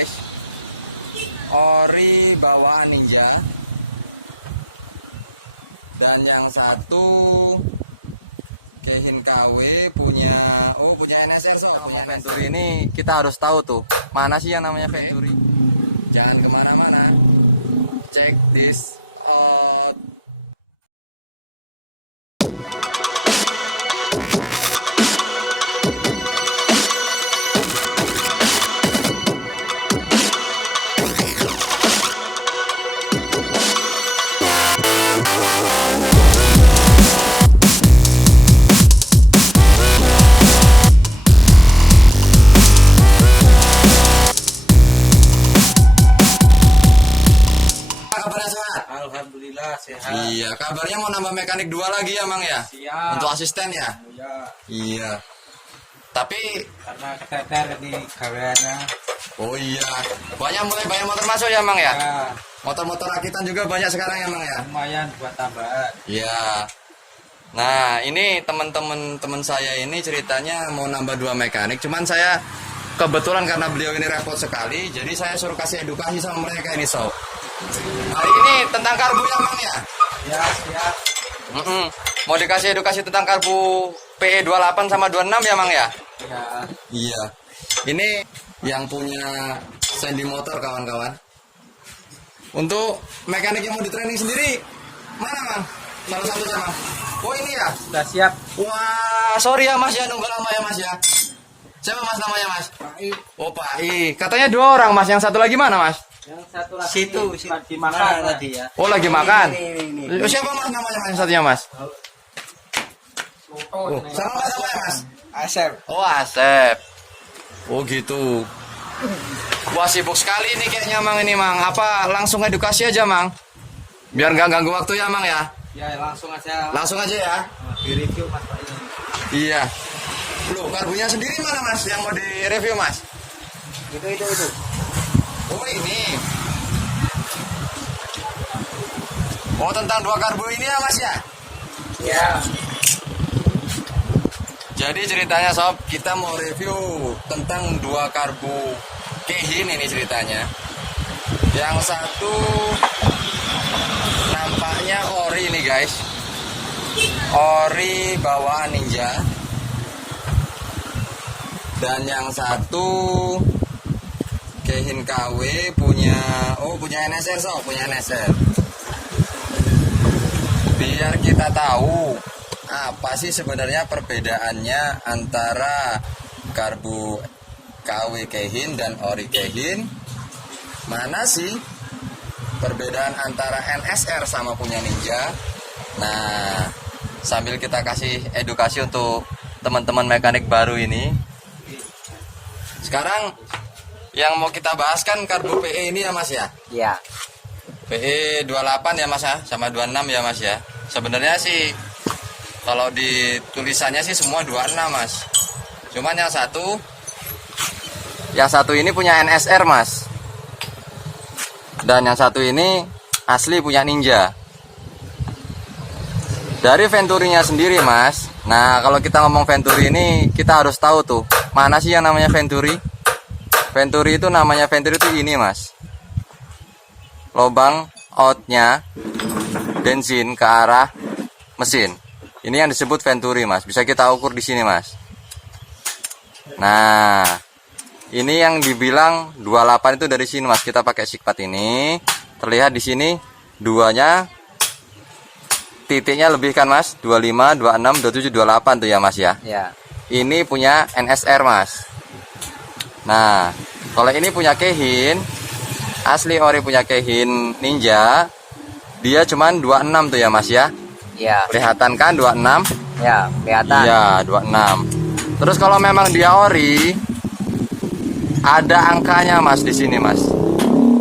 guys, ori bawaan Ninja. Dan yang satu Keihin KW punya NSR. Ngomong Venturi ini kita harus tahu tuh mana sih yang namanya Venturi. Jangan kemana-mana, check this out. Alhamdulillah sehat. Iya, kabarnya mau nambah mekanik 2 lagi ya, Mang ya? Siap. Untuk asisten ya? Iya. Iya. Tapi Karena keteter di gaweannya. oh iya, mulai banyak motor masuk ya, Mang ya? Ya, Motor-motor rakitan juga banyak sekarang ya, Mang ya? lumayan buat tambahan. Iya. Nah, ini teman saya ini ceritanya mau nambah 2 mekanik, cuman saya kebetulan karena beliau ini repot sekali, jadi saya suruh kasih edukasi sama mereka ini, sob. Hari ini tentang karbu ya, Mang ya? Ya, siap. Mau dikasih edukasi tentang karbu PE 28 sama 26 ya, Mang ya? Ya, Iya. Ini yang punya Sandy Motor, kawan-kawan. Untuk mekanik yang mau di training sendiri, mana, Mang? Salah satunya, Mang. Oh, ini ya? sudah siap. Wah, sorry ya, Mas ya, nunggu lama ya, Mas ya. Siapa Mas namanya, Mas? Pak I. Oh, Pak I. Katanya 2 orang, Mas. Yang satu lagi mana, Mas? Yang satu lagi Situ lagi makan tadi ya. Oh, lagi makan. Ini. Siapa Mas namanya, Mas? Yang satunya, Mas? Oh, Sama Mas namanya, Mas? Asep. Oh, Asep. Oh, gitu. Wah, sibuk sekali ini kayaknya, Mang, ini, Mang. Apa langsung edukasi aja, Mang? Biar nggak ganggu waktu ya, Mang ya? Ya, langsung aja. Langsung aja ya. Di review Mas Pak I. Iya. Loh, karbunya sendiri mana, Mas? Yang mau direview, Mas? Itu. Oh, ini. Oh, tentang 2 karbu ini ya, Mas ya? Ya. Jadi ceritanya, sob, kita mau review tentang 2 karbu Keihin ini ceritanya. Yang satu nampaknya ori ini, guys. Ori bawaan Ninja. Dan yang satu Keihin KW punya NSR, sob, punya NSR. Biar kita tahu apa sih sebenarnya perbedaannya antara karbu KW Keihin dan ori Keihin. Mana sih perbedaan antara NSR sama punya Ninja. Nah, sambil kita kasih edukasi untuk teman-teman mekanik baru ini. Sekarang yang mau kita bahas kan karbu PE ini ya, Mas ya? Ya. PE 28 ya, Mas ya, sama 26 ya, Mas ya. Sebenarnya sih kalau di tulisannya sih semua 26, Mas. Cuman yang satu ini punya NSR, Mas. Dan yang satu ini asli punya Ninja. Dari Venturinya sendiri, Mas. Nah, kalau kita ngomong Venturi ini, kita harus tahu tuh mana sih yang namanya Venturi. Venturi itu namanya Venturi itu ini, Mas. Lubang outnya bensin ke arah mesin. Ini yang disebut Venturi, Mas. Bisa kita ukur di sini, Mas. Nah, ini yang dibilang 28 itu dari sini, Mas. Kita pakai sikpat ini. Terlihat di sini duanya titiknya lebih kan, Mas? 25, 26, 27, 28 tuh ya, Mas ya. Ya. Ini punya NSR, Mas. Nah, kalau ini punya Keihin, asli ori punya Keihin Ninja, dia cuman 26 tuh ya, Mas ya. Ya. Kelihatan kan 26? Ya, kelihatan. Iya, 26. Terus kalau memang dia ori, ada angkanya, Mas, di sini, Mas.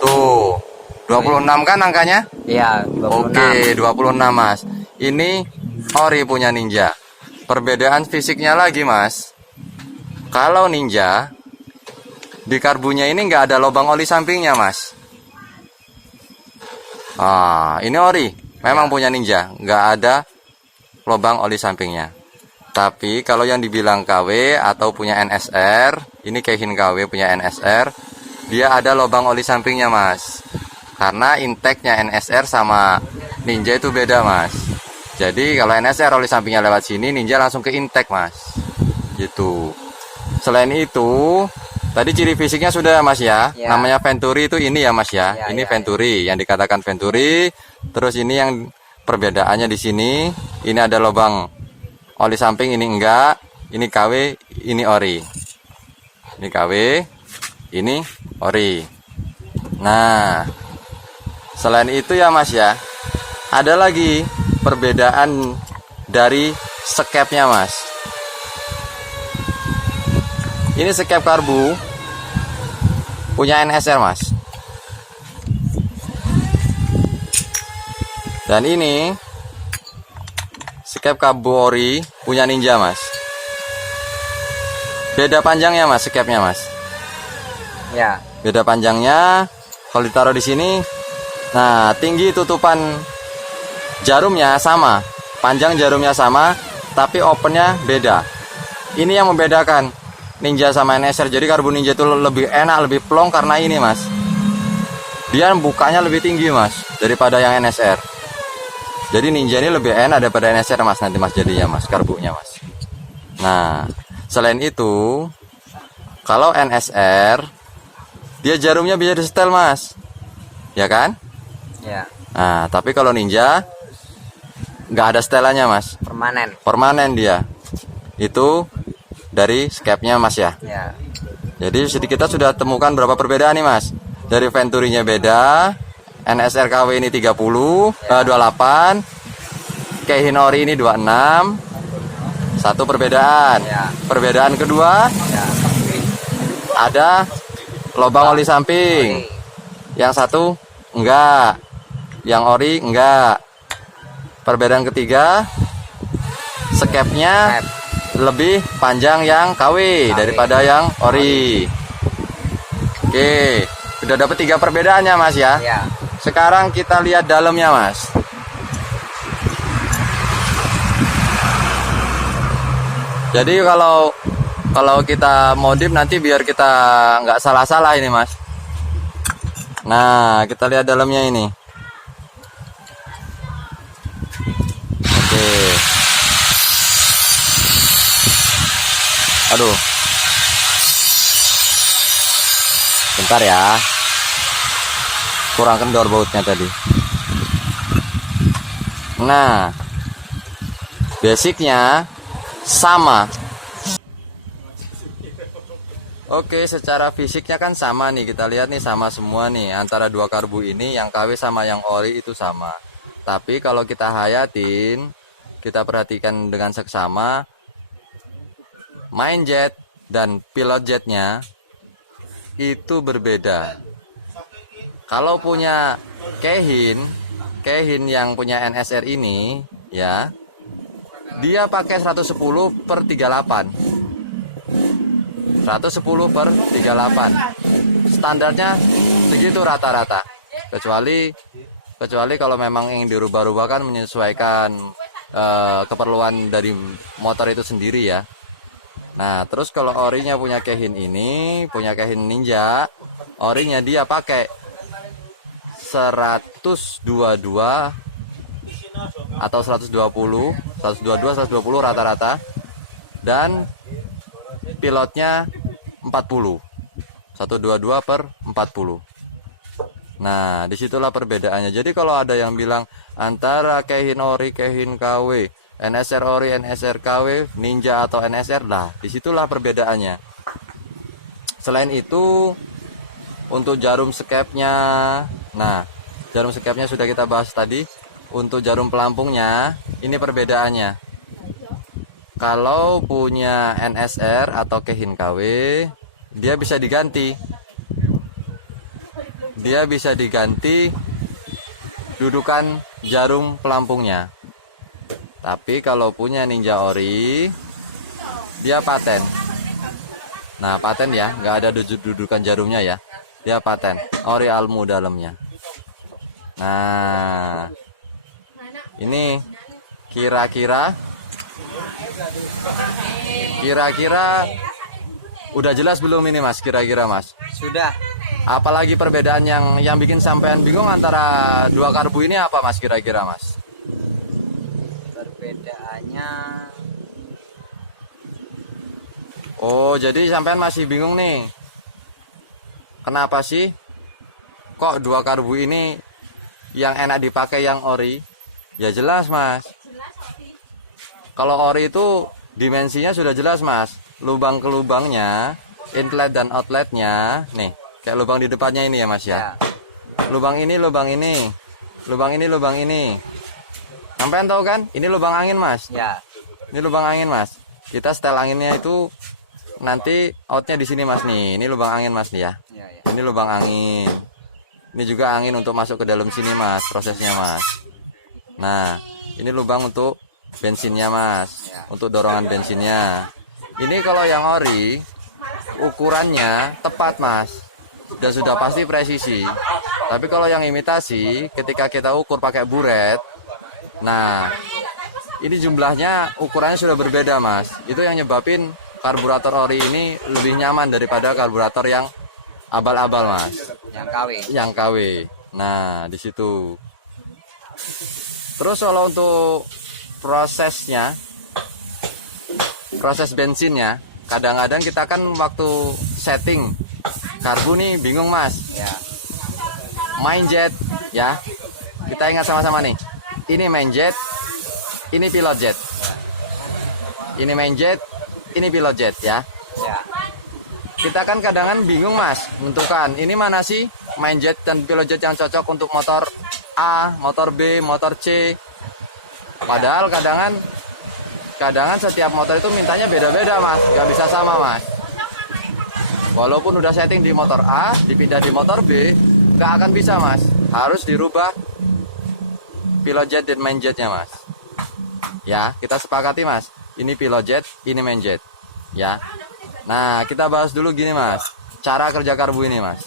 Tuh. 26 kan angkanya? Iya, 26. Oke, 26, Mas. Ini ori punya Ninja. Perbedaan fisiknya lagi, Mas. Kalau Ninja di karbunya ini nggak ada lubang oli sampingnya, Mas. Ini ori. Memang punya Ninja, nggak ada lubang oli sampingnya. Tapi kalau yang dibilang KW atau punya NSR, ini Keihin KW punya NSR, dia ada lubang oli sampingnya mas. Karena intake-nya NSR sama Ninja itu beda mas. Jadi kalau NSR oli sampingnya lewat sini, Ninja langsung ke intake mas. Gitu. Selain itu, tadi ciri fisiknya sudah mas ya. Ya. Namanya Venturi itu ini ya mas ya. Ya, Ini ya, Venturi yang dikatakan Venturi. Terus ini yang perbedaannya di sini. Ini ada lubang oli samping, ini enggak. Ini KW, ini ori. Ini KW, ini ori. Nah, selain itu ya mas ya, ada lagi perbedaan dari skepnya mas. Ini skep karbu punya NSR mas. Dan ini skep karbu ori punya Ninja mas. Beda panjangnya mas, skepnya mas. Ya. Beda panjangnya. Kalau ditaruh di sini, nah tinggi tutupan jarumnya sama, panjang jarumnya sama, tapi opennya beda. Ini yang membedakan Ninja sama NSR. Jadi karbu Ninja itu lebih enak, lebih plong karena ini mas. Dia bukanya lebih tinggi mas daripada yang NSR. Jadi Ninja ini lebih enak daripada NSR mas, nanti mas jadinya mas, karbunya mas. Nah, selain itu, kalau NSR dia jarumnya bisa disetel mas, ya kan? Ya. Nah, tapi kalau Ninja nggak ada setelannya mas, Permanen. permanen dia. Itu dari skepnya mas ya. Ya. Jadi kita sudah temukan berapa perbedaan nih mas. Dari Venturinya beda, NSR KW ini 28, Keihin ori ini 26. Satu perbedaan. Ya. Perbedaan kedua, Ya. ada lubang oli samping. Yang satu enggak, yang ori enggak. Perbedaan ketiga, skepnya lebih panjang yang KW daripada yang ori. Oke, udah dapat 3 perbedaannya mas ya. Ya. Sekarang kita lihat dalamnya mas. Jadi kalau kita modif nanti biar kita nggak salah-salah ini mas. Nah, kita lihat dalamnya ini. Oke. Aduh. Bentar ya. Kurang kendor bautnya tadi. Nah, basicnya sama. Oke, secara fisiknya kan sama nih. Kita lihat nih sama semua nih. Antara dua karbu ini, yang KW sama yang ori itu sama. Tapi kalau kita hayatin, kita perhatikan dengan seksama, main jet dan pilot jetnya itu berbeda. Kalau punya Keihin yang punya NSR ini, ya, dia pakai 110/38. 110/38. Standarnya segitu rata-rata. Kecuali kalau memang yang dirubah-rubah kan menyesuaikan keperluan dari motor itu sendiri ya. Nah, terus kalau orinya punya Keihin ini, punya Keihin Ninja, orinya dia pakai 122 atau 120 rata-rata, dan pilotnya 40, 122/40. Nah, disitulah perbedaannya. Jadi kalau ada yang bilang antara Keihin ori, Keihin KW, NSR ori, NSR KW, Ninja atau NSR, lah disitulah perbedaannya. Selain itu, untuk jarum skepnya, nah jarum skepnya sudah kita bahas tadi. Untuk jarum pelampungnya, ini perbedaannya. Kalau punya NSR atau Keihin KW, dia bisa diganti. Dia bisa diganti dudukan jarum pelampungnya. Tapi kalau punya Ninja ori, dia paten. Nah, paten ya, nggak ada dudukan jarumnya ya. Dia paten, ori almu dalamnya. Nah, ini kira-kira udah jelas belum ini mas? Kira-kira mas? Sudah. Apalagi perbedaan yang bikin sampean bingung antara dua karbu ini apa Mas kira-kira Mas? Perbedaannya Oh, jadi sampean masih bingung nih. Kenapa sih kok dua karbu ini yang enak dipakai yang ori? Ya jelas Mas. Kalau ori itu dimensinya sudah jelas Mas. Lubang ke lubangnya, inlet dan outletnya, nih kayak lubang di depannya ini ya Mas ya. Lubang ini, lubang ini, lubang ini, lubang ini. Sampean tahu kan? Ini lubang angin Mas. ya. Ini lubang angin Mas. Kita setel anginnya itu nanti outnya di sini Mas nih. Ini lubang angin Mas nih ya. Ya, ya. Ini lubang angin. Ini juga angin untuk masuk ke dalam sini Mas, prosesnya Mas. Nah, ini lubang untuk bensinnya Mas, untuk dorongan bensinnya. Ini kalau yang ori ukurannya tepat Mas, dan sudah pasti presisi. Tapi kalau yang imitasi, ketika kita ukur pakai buret, nah ini jumlahnya ukurannya sudah berbeda Mas. Itu yang nyebabin karburator ori ini lebih nyaman daripada karburator yang abal-abal Mas. Yang KW. Yang KW. Nah, di situ. Terus kalau untuk prosesnya, proses bensinnya, kadang-kadang kita kan waktu setting karbu nih bingung Mas. Ya. Main jet, ya. Kita ingat sama-sama nih. Ini main jet, ini pilot jet. Ini main jet, ini pilot jet ya. Ya. Kita kan kadang-kadang bingung Mas, menentukan ini mana sih main jet dan pilot jet yang cocok untuk motor A, motor B, motor C. Padahal kadang-kadang setiap motor itu mintanya beda-beda Mas, nggak bisa sama Mas. Walaupun udah setting di motor A, dipindah di motor B, nggak akan bisa Mas. Harus dirubah pilot jet dan main jetnya Mas. Ya, kita sepakati Mas. Ini pilot jet, ini main jet. Ya. Nah, kita bahas dulu gini Mas. Cara kerja karbu ini Mas.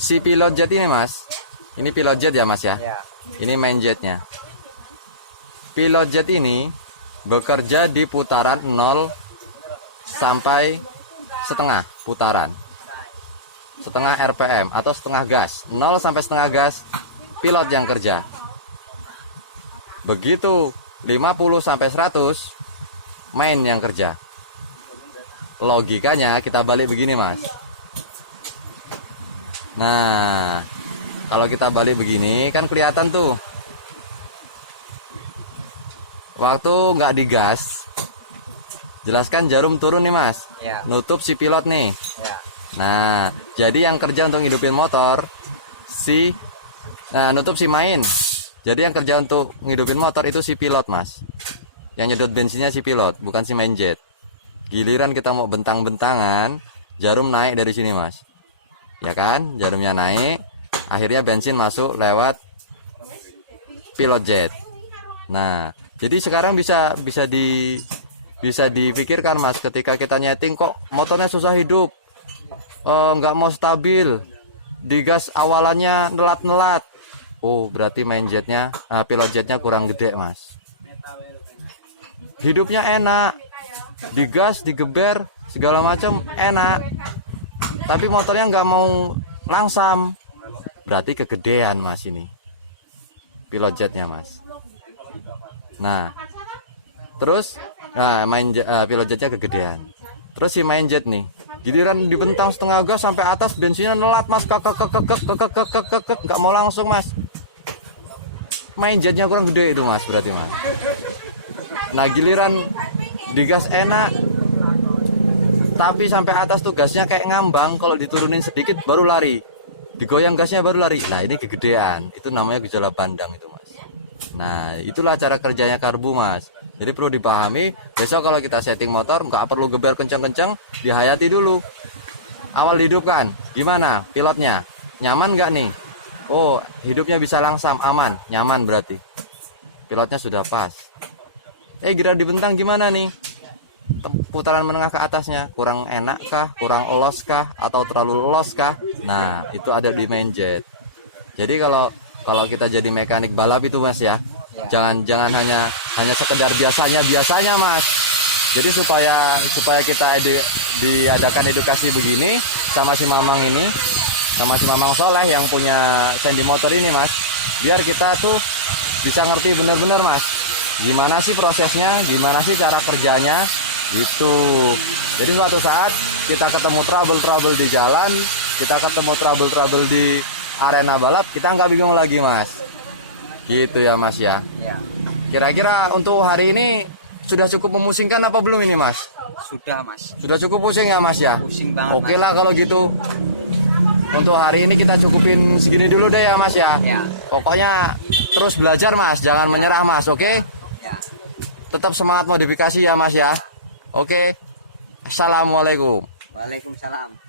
Si pilot jet ini Mas. Ini pilot jet ya Mas ya. Ya. Ini main jetnya. Pilot jet ini bekerja di putaran 0 sampai setengah putaran. Setengah RPM atau setengah gas. 0 sampai setengah gas pilot yang kerja. Begitu 50 sampai 100 main yang kerja. Logikanya kita balik begini Mas. Nah, kalau kita balik begini kan kelihatan tuh. Waktu nggak digas, jelaskan jarum turun nih Mas. Ya. Nutup si pilot nih. Ya. Nah, jadi yang kerja untuk ngidupin motor nutup si main. Jadi yang kerja untuk ngidupin motor itu si pilot Mas. Yang nyedot bensinnya si pilot, bukan si main jet. Giliran kita mau bentang-bentangan, jarum naik dari sini Mas. Ya kan? Jarumnya naik, akhirnya bensin masuk lewat pilot jet. Nah, jadi sekarang bisa dipikirkan Mas, ketika kita nyeting kok motornya susah hidup, nggak mau stabil, digas awalannya nelat-nelat. Oh, berarti main jetnya, pilot jetnya kurang gede Mas. Hidupnya enak, digas, digeber, segala macam enak, tapi motornya nggak mau langsam, berarti kegedean Mas ini pilot jetnya Mas. Nah, terus pilot jetnya kegedean. Terus si main jet nih, giliran dibentang setengah gas sampai atas, bensinnya nelat Mas, nggak mau langsung Mas. Main jetnya kurang gede itu Mas, berarti Mas. Nah, giliran digas enak, tapi sampai atas tuh gasnya kayak ngambang, kalau diturunin sedikit baru lari, digoyang gasnya baru lari. Nah, ini kegedean, itu namanya gejala bandang itu Mas. Nah, itulah cara kerjanya karbu Mas. Jadi perlu dipahami, besok kalau kita setting motor nggak perlu geber kencang-kencang, dihayati dulu. Awal dihidupkan, gimana pilotnya? Nyaman nggak nih? Oh, hidupnya bisa langsam, aman, nyaman berarti. Pilotnya sudah pas. Kira dibentang gimana nih? Putaran menengah ke atasnya kurang enak kah, kurang los kah, atau terlalu los kah? Nah, itu ada di main jet. Jadi kalau kita jadi mekanik balap itu Mas ya, jangan hanya sekedar biasanya Mas. Jadi supaya kita diadakan edukasi begini sama si Mamang ini, sama si Mamang Soleh yang punya Sandy Motor ini Mas, biar kita tuh bisa ngerti bener-bener Mas, gimana sih prosesnya, gimana sih cara kerjanya gitu. Jadi suatu saat kita ketemu trouble-trouble di jalan, kita ketemu trouble-trouble di arena balap, kita nggak bingung lagi Mas, gitu ya Mas ya. Ya. Kira-kira untuk hari ini sudah cukup memusingkan apa belum ini Mas? Sudah Mas. Sudah cukup pusing ya Mas ya? Pusing banget. Oke Mas. lah kalau gitu. Untuk hari ini kita cukupin segini dulu deh ya Mas ya. Ya. Pokoknya terus belajar Mas, jangan menyerah Mas, oke? Ya. Tetap semangat modifikasi ya Mas ya. Oke. Assalamualaikum. Waalaikumsalam.